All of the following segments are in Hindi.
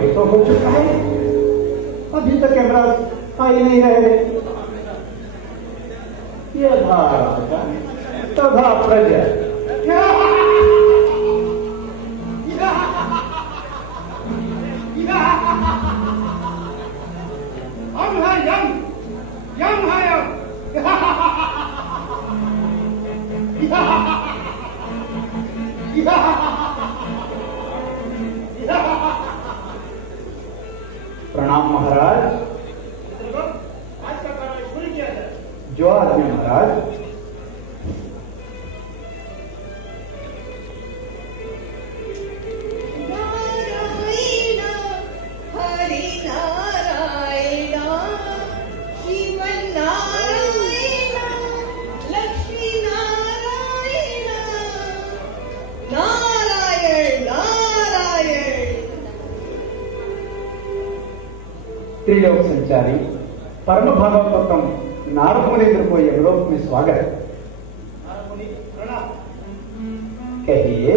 समय तो हो चुका है, अभी तक यमराज आ ही नहीं रहे। यथा राजा तथा प्रजा। हम है यम, यम है यम। प्रणाम महाराज। आज का कार्य शुरू किया जाए। जो आज्ञा महाराज। त्रिलोक संचारी परम भागवतम नारद मुनीन्द्र को यमलोक में स्वागत। कहिए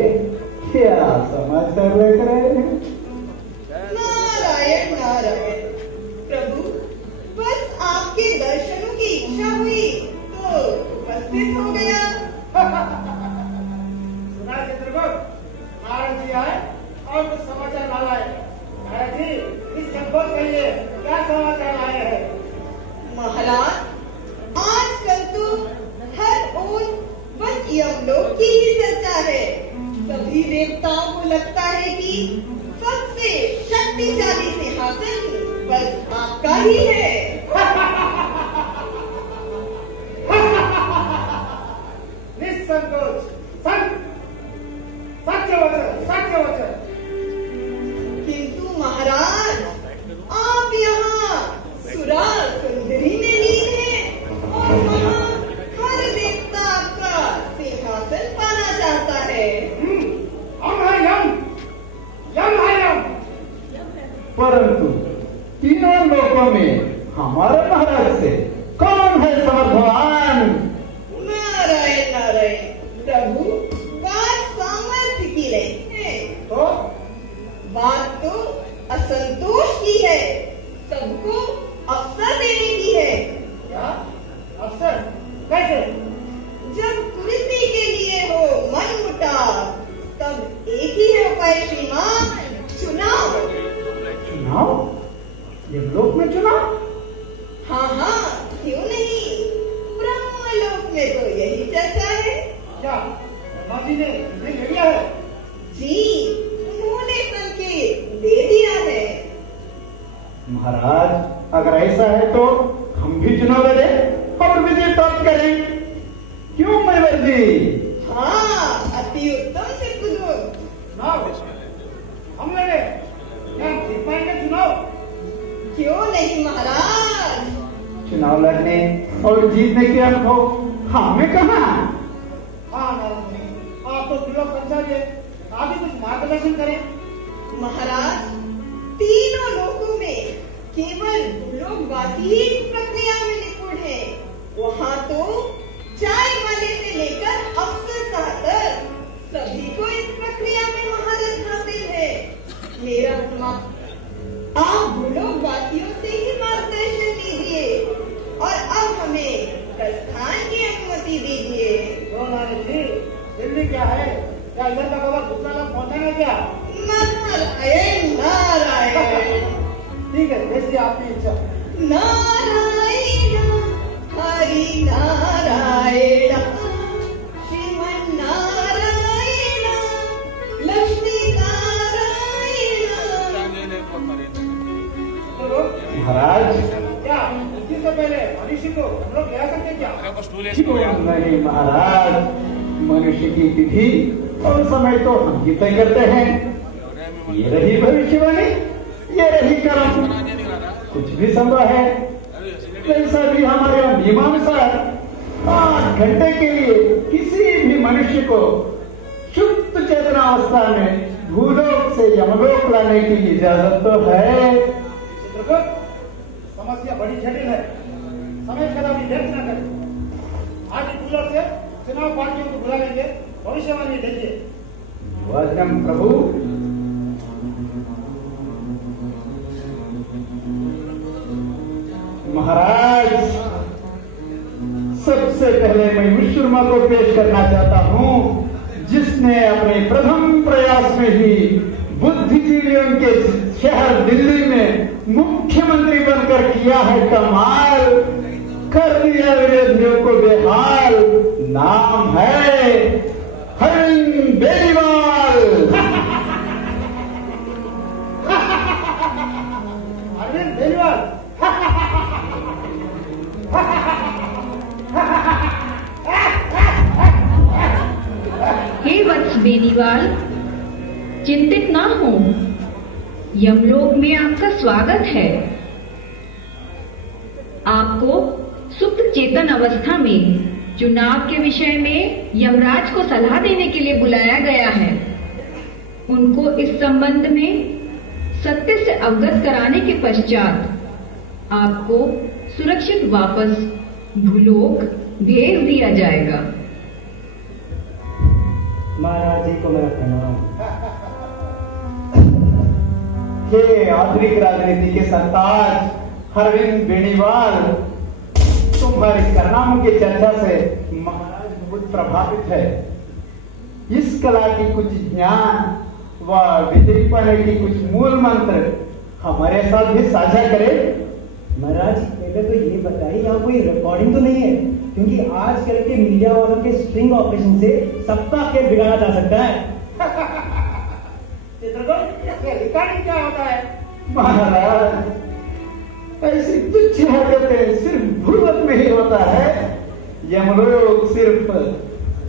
क्या समाचार लेकर आए हैं? नारायण नारायण प्रभु, बस आपके दर्शनों की इच्छा हुई तो उपस्थित हो गया। सुना चित्रगुप्त, नारायण जी आए और कुछ समाचार ला लाए। नारायण जी, इस संकोच कहिए क्या समाचार आए हैं? महाराज, आजकल तो हर ओर बस यमलोक की ही चर्चा है। सभी देवताओं को लगता है कि सबसे शक्तिशाली सिंहासन बस आपका ही है। निसंकोच, सत्य वचन, सत्य वचन। किंतु महाराज, आप यहाँ सुरा सुंदरी में लीन हैं और वहाँ हर देवता आपका सिंहासन पाना चाहता है। हम है यम, यम है यम। परंतु तीनों लोकों में हमारे महाराज से कौन है समर्थवान? नारायण नारायण प्रभु, बात सामर्थ्य की नहीं है तो बात तो असंतोष की है। सबको अवसर देने की है। क्या अवसर? कैसे? जब कुर्सी के लिए हो मन मुटाव, तब एक ही है उपाय श्रीमान, चुनाव। चुनाव? यमलोक में चुनाव? हाँ हाँ, क्यों नहीं, ब्रह्मलोक में तो यही चर्चा है। क्या माजी ने निर्णय ले लिया है? जी, उन्होंने संकेत दे दिया है। महाराज, अगर ऐसा है तो हम भी चुनाव लड़ें और विजय प्राप्त करें। क्यों मैवर जी? हाँ, अति उत्तम चित्रगुप्त। चुनाव हम लड़े, क्या हम जीत पाएंगे चुनाव? क्यों नहीं महाराज। चुनाव लड़ने और जीतने के अनुभव हमें कहाँ? हाँ नारद मुनि, आप तो त्रिलोक संचारी है, आप ही कुछ मार्गदर्शन करें। महाराज, तीनों लोकों में केवल भूलोकवासी ही इस प्रक्रिया में निपुण है। वहाँ तो चाय वाले से लेकर अफसर तक सभी को इस प्रक्रिया में महारत हासिल है। मेरा मत, आप भूलोकवासियों से ही मार्गदर्शन लीजिए और अब हमें प्रस्थान की अनुमति दीजिए। तो नारद जी, दिल्ली क्या है? क्या इधर का बाबा दूसरा लोग पहुँचेगा क्या? नारायण नारायण। ठीक है, जैसी आपकी इच्छा। नारायण हरि नारायण श्रीमन नारायण लक्ष्मी नारायण। महाराज, क्या उसी से पहले मनुष्य को हम लोग ले आ सकते क्या? क्यों नहीं महाराज, मनुष्य की तिथि और समय तो हम ही तय करते हैं। ये रही भविष्यवाणी, ये रही कर्म, कुछ भी संभव है। वैसा भी हमारे नियमानुसार 8 घंटे के लिए किसी भी मनुष्य को शुद्ध चेतनावस्था में भूलोक से यमलोक लाने की इजाजत तो है। चित्रगुप्त, समस्या बड़ी जटिल है, समय कदापि व्यर्थ न करें। आज ही भूलोक से चुनाव पार्टियों को बुला लेंगे, भविष्यवाणी देंगे। वाचन प्रभु। महाराज, सबसे पहले मैं विश्वकर्मा को पेश करना चाहता हूं, जिसने अपने प्रथम प्रयास में ही बुद्धिजीवियों के शहर दिल्ली में मुख्यमंत्री बनकर किया है कमाल, कर दिया विरोधियों को बेहाल। नाम है अरविंद बेनीवाल। अरविंद बेनीवाल। हे वत्स बेनीवाल, चिंतित ना हो, यमलोक में आपका स्वागत है। आपको सुप्त चेतन अवस्था में चुनाव के विषय में यमराज को सलाह देने के लिए बुलाया गया है। उनको इस संबंध में सत्य से अवगत कराने के पश्चात आपको सुरक्षित वापस भूलोक भेज दिया जाएगा। महाराज जी को मेरा प्रणाम। हे आधुनिक राजनीति के सरताज अरविंद बेनीवाल, तुम्हारी कारनामों की चर्चा से महाराज बहुत प्रभावित है। इस कला की कुछ ज्ञान व विधि पाने की कुछ मूल मंत्र हमारे साथ भी साझा करें। महाराज पहले तो ये बताइए, यहाँ कोई रिकॉर्डिंग तो नहीं है? क्योंकि आजकल के मीडिया वालों के स्ट्रिंग ऑपरेशन से सबका खेल बिगाड़ा जा सकता है। रिकॉर्डिंग क्या होता है? महाराज, ऐसी तुच्छ हरकतें सिर्फ भूलोक में ही होता है। यमलोक सिर्फ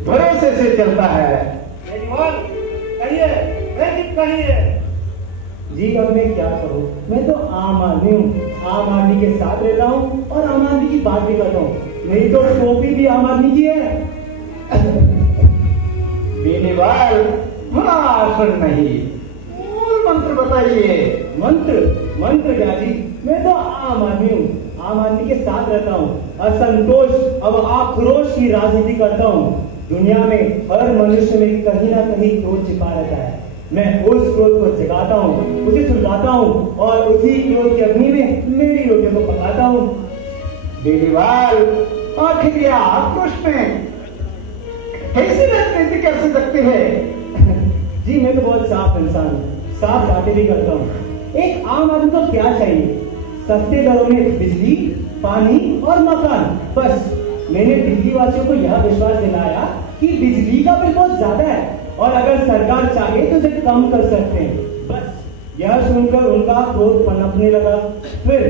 भरोसे से चलता है। कहिए, कहिए। जी अब मैं क्या करूं? मैं तो आम आदमी हूँ, आम आदमी के साथ रहता हूँ और आम आदमी की बात भी करता हूँ। मेरी तो टोपी भी आम आदमी की है। बेनीवाल, भाषण नहीं, मूल मंत्र बताइए। मंत्र क्या जी? मैं तो आम आदमी हूँ, आम आदमी के साथ रहता हूँ। असंतोष अब आक्रोश की राजनीति करता हूँ। दुनिया में हर मनुष्य में कहीं ना कहीं क्रोध छिपा रहता है। मैं उस क्रोध को जगाता हूँ, उसे सुलझाता हूँ और उसी क्रोध की अग्नि में मेरी रोटियों को पकाता हूँ। बेनीवाल, आखिर यह आक्रोश में कैसी राजनीति कर सकते हैं? जी मैं तो बहुत साफ इंसान हूँ, साफ बातें भी करता हूँ। एक आम आदमी को क्या चाहिए? सस्ते दरों में बिजली, पानी और मकान। बस मैंने दिल्ली वासियों को यह विश्वास दिलाया कि बिजली का बिल बहुत ज्यादा है और अगर सरकार चाहे तो उसे कम कर सकते हैं। बस यह सुनकर उनका क्रोध पनपने लगा। फिर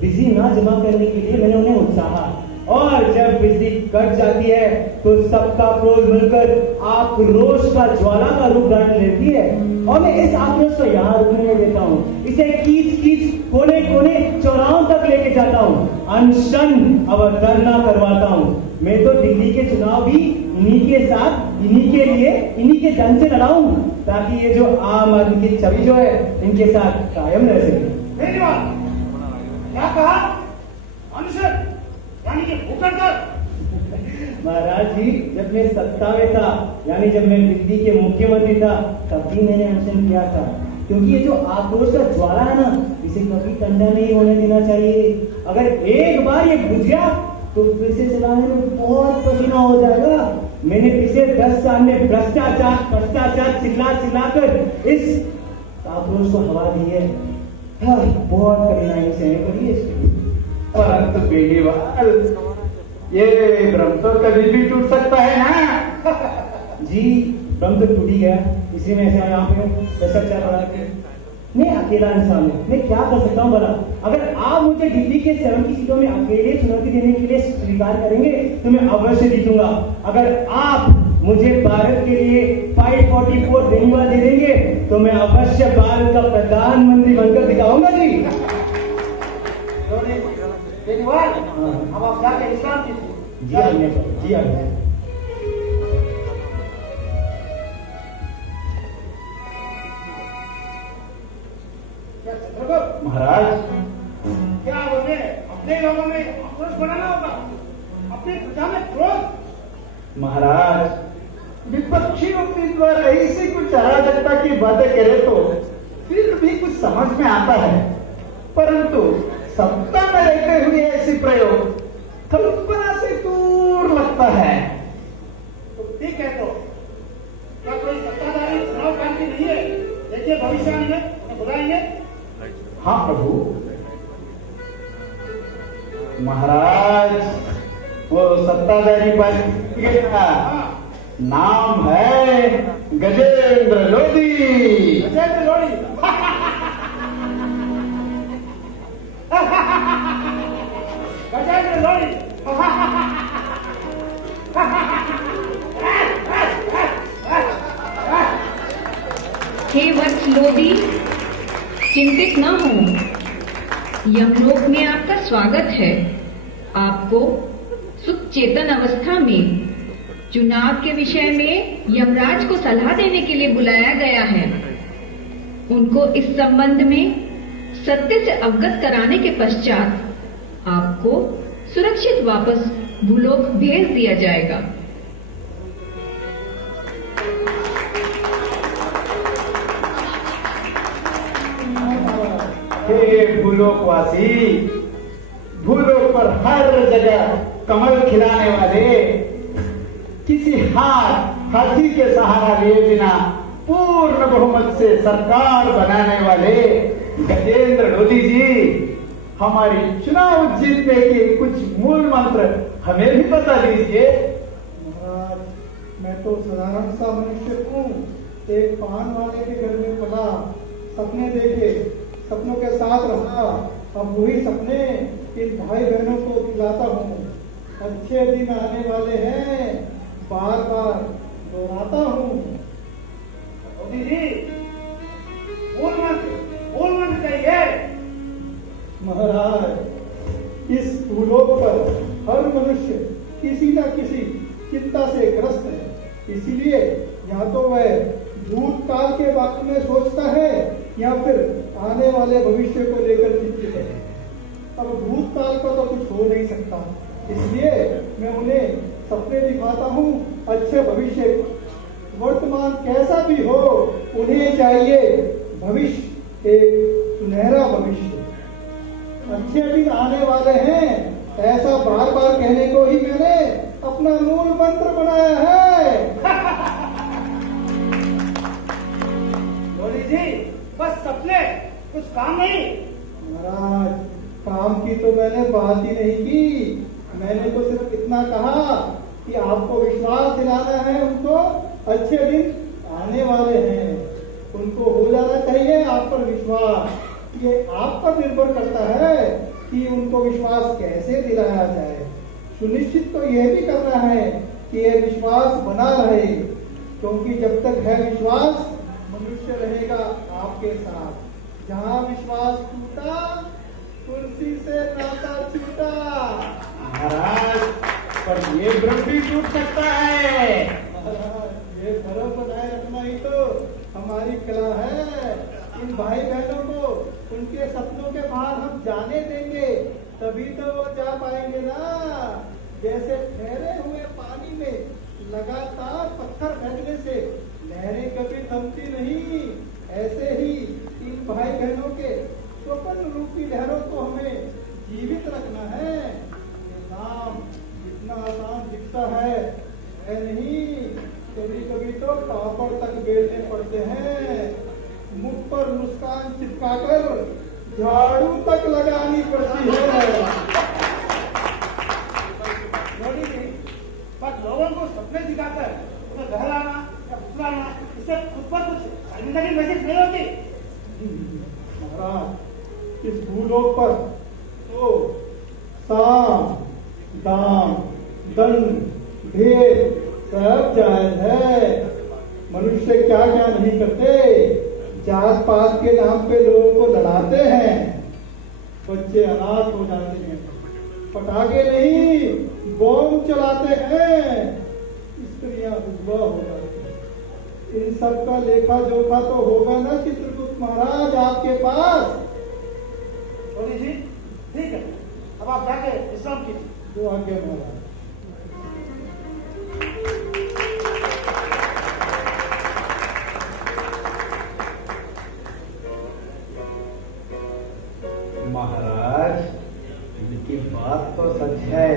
बिजली ना जमा करने के लिए मैंने उन्हें उकसाया और जब बिजली कट जाती है तो सबका क्रोध मिलकर आक्रोश का ज्वाला का रूप धारण लेती है और मैं इस आक्रोश को यहाँ रुकने नहीं देता हूँ। इसे खींच खींच कोने कोने चौराहों तक लेके जाता हूँ, अनशन अवतरणा करवाता हूँ। मैं तो दिल्ली के चुनाव भी इन्हीं के साथ, इन्हीं के लिए, इन्हीं के जन से लड़ाऊं ताकि ये जो आम आदमी की छवि जो है इनके साथ कायम रह सके। क्या कहा? अनशन यानी कि भूखड़ कर। महाराज जी जब मैं सत्ता में था, यानी जब मैं दिल्ली के मुख्यमंत्री था, तब भी मैंने अनशन किया था। क्योंकि ये जो आक्रोश का ज्वाला है ना, इसे कभी ठंडा नहीं होने देना चाहिए। अगर एक बार ये बुझ गया तो फिर से चलाने में बहुत पसीना हो जाएगा। मैंने पिछले 10 साल में भ्रष्टाचार चिल्ला कर इस आक्रोश को हवा दी है। बहुत कठिनाई से करिए इसके। परंतु बेनीवाल, ये भ्रम तो कभी भी टूट सकता है ना? जी भ्रम तो टूट ही गया, इसलिए मैं यहाँ पे हूँ। मैं अकेला इंसान हूँ, मैं क्या कर सकता हूँ भला? अगर आप मुझे दिल्ली के 70 सीटों में अकेले चुनौती देने के लिए स्वीकार करेंगे तो मैं अवश्य जीतूंगा। अगर आप मुझे भारत के लिए 544 बेनीवाल दे देंगे तो मैं अवश्य भारत का प्रधानमंत्री बनकर दिखाऊंगा। जी बेनीवाल, हम आप जाके इंसान जी आगे। महाराज, क्या उन्हें अपने लोगों में आक्रोश बनाना होगा, अपनी प्रजा में क्रोध? महाराज, विपक्षी उम्मीदवार ऐसी कुछ अराजकता की बातें करे तो फिर भी कुछ समझ में आता है, परंतु सत्ता में रहते हुए ऐसी प्रयोग कल्पना से दूर लगता है। तो ठीक है, तो क्या कोई सत्ताधारी चुनाव क्रांति नहीं है? देखिए भविष्यवाणी में उन्हें बुलाएंगे। हाँ प्रभु। महाराज, वो सत्ताधारी पार्टी का नाम है गजेंद्र लोधी। गजेंद्र लोधी। गजेंद्र लोधी। हे वत्स लोधी, चिंतित न हो, यमलोक में आपका स्वागत है। आपको सुख चेतन अवस्था में चुनाव के विषय में यमराज को सलाह देने के लिए बुलाया गया है। उनको इस संबंध में सत्य से अवगत कराने के पश्चात आपको सुरक्षित वापस भूलोक भेज दिया जाएगा। हे भूलोकवासी, भूलोक पर हर जगह कमल खिलाने वाले, किसी हाथी के सहारा लिए बिना पूर्ण बहुमत से सरकार बनाने वाले गजेंद्र लोधी जी, हमारी चुनाव जीतने के कुछ मूल मंत्र हमें भी बता दीजिए। महाराज, मैं तो साधारण सा मनुष्य हूँ। एक पान वाले के घर में पला, सपने देखे, सपनों के साथ रहा। अब वही सपने इन भाई बहनों को दिलाता हूँ। अच्छे दिन आने वाले हैं, बार बार दोहराता हूँ। दीदी, मूल मंत्र चाहिए। महाराज, इस भूलोक पर हर मनुष्य किसी न किसी चिंता से ग्रस्त है। इसीलिए या तो वह भूतकाल के बारे में सोचता है या फिर आने वाले भविष्य को लेकर चिंतित है। अब भूतकाल का तो कुछ हो नहीं सकता, इसलिए मैं उन्हें सपने दिखाता हूँ अच्छे भविष्य। वर्तमान कैसा भी हो, उन्हें चाहिए भविष्य, एक सुनहरा भविष्य। अच्छे दिन आने वाले हैं, ऐसा बार बार कहने को ही मैंने अपना मूल मंत्र बनाया है। लोधी जी, बस सपने, कुछ काम नहीं। महाराज, काम की तो मैंने बात ही नहीं की। मैंने तो सिर्फ इतना कहा कि आपको विश्वास दिलाना है उनको अच्छे दिन आने वाले हैं। उनको हो जाना चाहिए आप पर विश्वास। ये आप पर निर्भर करता है कि उनको विश्वास कैसे दिलाया जाए। सुनिश्चित तो यह भी करना है कि यह विश्वास बना रहे, क्योंकि जब तक है विश्वास, मनुष्य रहेगा आपके साथ। जहाँ विश्वास टूटा, कुर्सी से नाता छूटा। महाराज, पर ये भ्रम भी टूट सकता है। ये भरम बनाए रखना ही तो हमारी कला है। इन भाई बहनों को उनके सपनों के बाहर हम जाने देंगे, तभी तो वो जा पाएंगे ना। जैसे ठहरे हुए पानी में लगातार पत्थर फेंकने से लहरें कभी थमती नहीं, ऐसे ही इन भाई बहनों के स्वप्न रूपी लहरों को हमें जीवित रखना है। ये काम इतना आसान दिखता है नहीं, कभी कभी तो टॉपर तक बेचने पड़ते हैं। मुख पर मुस्कान चिपकाकर झाड़ू तक लगानी पड़ती है। पर लोगों को सपने दिखाकर उन्हें बहलाना या फुसलाना, इससे खुद पर कुछ जिंदगी मैसेज नहीं होती। महाराज, इस भूलोक पर तो साम, दाम, दंड, भेद सब जायज है। मनुष्य क्या क्या नहीं करते। जात पात के नाम पे लोगों को लड़ाते हैं, बच्चे अनाथ हो जाते हैं, पटाखे नहीं बॉम्ब चलाते हैं, स्त्रियां विधवा हो जाती हैं। इन सब का लेखा जोखा तो होगा ना चित्रगुप्त महाराज आपके पास। जी ठीक है, अब आप जाके विश्राम कीजिए। जो आज्ञा महाराज। महाराज, इनकी बात तो सच है।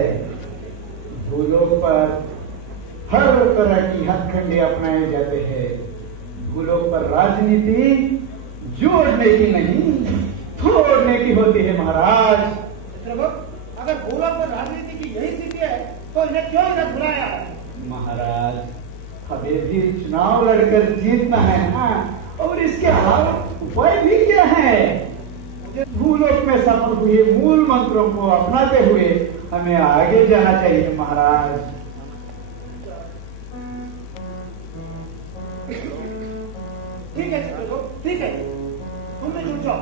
भूलोक पर हर तरह की हथकंडे अपनाए जाते हैं। भूलोक पर राजनीति जोड़ने की नहीं, तोड़ने की होती है महाराज। अगर भूलोक पर राजनीति की यही स्थिति है तो इन्हें क्यों न बुलाया? महाराज, हमें भी चुनाव लड़कर जीतना है। हाँ, और इसके अलावा उपाय भी क्या है? भूलोक में सफल हुए मूल मंत्रों को अपनाते हुए हमें आगे जाना चाहिए महाराज। ठीक है ठीक है, तुम भी जुट जाओ,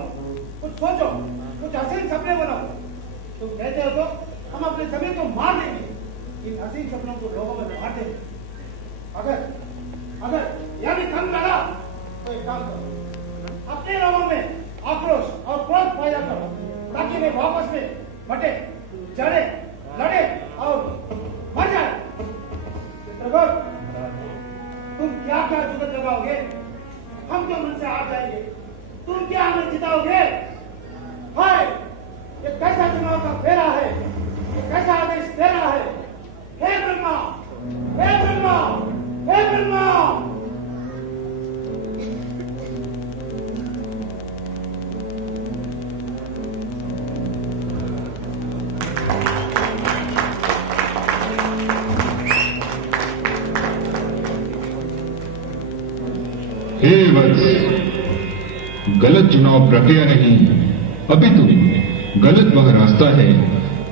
कुछ सोचो, कुछ हसीन सपने बनाओ। तुम कहते हो तो हम अपने सभी को मार देंगे, इन हसीन सपनों को लोगों में बांट देंगे। अगर यह भी काम लगा तो एक काम करो, अपने लोगों में आक्रोश और क्रोध पैदा करो ताकि वे वापस में बटे, चढ़े, लड़े और मर जाए। चित्रगुप्त, तुम क्या क्या जुगत लगाओगे? हम तो मन से हार जाएंगे, तुम क्या हमें जिताओगे? हाय, ये कैसा चुनाव का फेरा है? ये कैसा आदेश दे रहा है? हे ब्रह्मा, हे ब्रह्मा, हे ब्रह्मा! हे वत्स, गलत चुनाव प्रक्रिया नहीं, अपितु गलत वह रास्ता है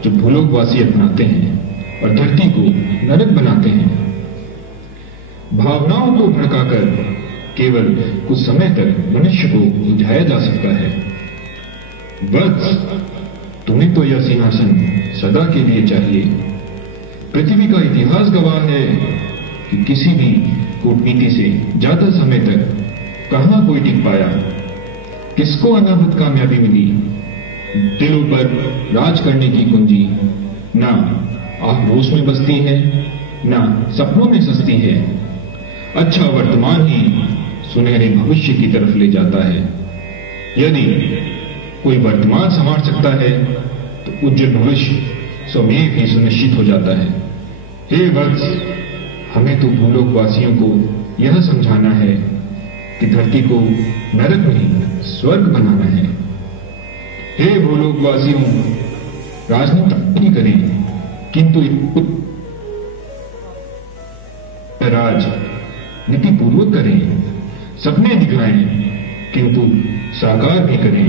जो भूलोकवासी अपनाते हैं और धरती को नरक बनाते हैं। भावनाओं को भड़काकर केवल कुछ समय तक मनुष्य को उलझाया जा सकता है। वत्स, तुम्हें तो यह सिंहासन सदा के लिए चाहिए। पृथ्वी का इतिहास गवाह है कि किसी भी कूटनीति से ज्यादा समय तक कहां कोई टिक पाया। किसको अनाहत कामयाबी मिली? दिलों पर राज करने की कुंजी ना आक्रोश में बसती है, ना सपनों में सस्ती है। अच्छा वर्तमान ही सुनहरे भविष्य की तरफ ले जाता है। यदि कोई वर्तमान संवार सकता है तो उज्जवल भविष्य स्वमेव ही सुनिश्चित हो जाता है। हे वत्स, हमें तो भूलोकवासियों को यह समझाना है कि धरती को नरक नहीं स्वर्ग बनाना है। हे भूलोकवासियों, राजनीति नहीं करें किंतु राज नीतिपूर्वक करें। सपने दिखाएं किंतु साकार भी करें।